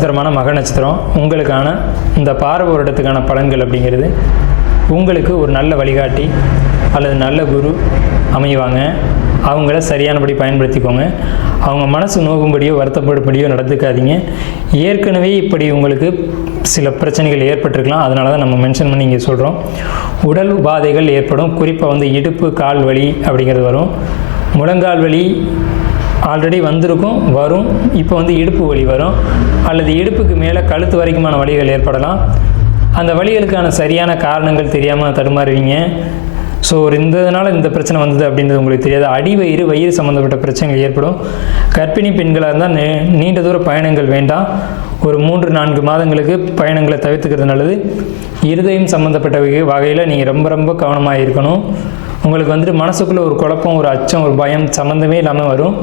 நட்சத்திரமான மக நட்சத்திரம். உங்களுக்கான இந்த பாரவ வருடத்துக்கான பலன்கள் அப்படிங்கிறது, உங்களுக்கு ஒரு நல்ல வழிகாட்டி அல்லது நல்ல குரு அமைவாங்க. அவங்கள சரியானபடி பயன்படுத்திக்கோங்க. அவங்க மனசு நோகும்படியோ வருத்தப்படும்படியோ நடந்துக்காதீங்க. ஏற்கனவே இப்படி உங்களுக்கு சில பிரச்சனைகள் ஏற்பட்டிருக்கலாம், அதனால தான் நம்ம மென்ஷன் பண்ணி இங்கே சொல்கிறோம். உடல் உபாதைகள் ஏற்படும். குறிப்பாக இடுப்பு கால் வலி அப்படிங்கிறது வரும். முழங்கால் வலி ஆல்ரெடி வந்திருக்கும், வரும். இப்போ இடுப்பு வலி வரும், அல்லது இடுப்புக்கு மேலே கழுத்து வரைக்குமான வலிகள் ஏற்படலாம். அந்த வலிகளுக்கான சரியான காரணங்கள் தெரியாமல் தடுமாறுவீங்க. ஸோ இதனால் இந்த பிரச்சனை வந்தது அப்படின்றது உங்களுக்கு தெரியாது. அடிவயிறு வயிறு சம்மந்தப்பட்ட பிரச்சனைகள் ஏற்படும். கர்ப்பிணி பெண்களாக இருந்தால் நீண்ட தூர பயணங்கள் வேண்டாம். ஒரு 3-4 மாதங்களுக்கு பயணங்களை தவிர்த்துக்கிறது நல்லது. இருதயம் சம்மந்தப்பட்ட வகையில் நீங்கள் ரொம்ப ரொம்ப கவனமாக இருக்கணும். உங்களுக்கு மனசுக்குள்ளே ஒரு குழப்பம், ஒரு அச்சம், ஒரு பயம் சம்மந்தமே இல்லாமல் வரும்.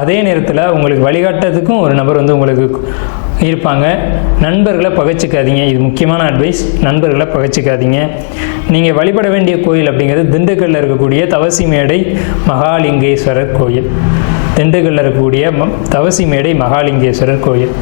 அதே நேரத்தில் உங்களுக்கு வழிகாட்டுறதுக்கும் ஒரு நபர் உங்களுக்கு இருப்பாங்க. நண்பர்களை பகைச்சிக்காதீங்க. இது முக்கியமான அட்வைஸ். நண்பர்களை பகைச்சிக்காதீங்க. நீங்கள் வழிபட வேண்டிய கோயில் அப்படிங்கிறது திண்டுக்கல்லில் இருக்கக்கூடிய தவசிமேடை மகாலிங்கேஸ்வரர் கோயில். திண்டுக்கல்லில் இருக்கக்கூடிய தவசிமேடை மகாலிங்கேஸ்வரர் கோயில்.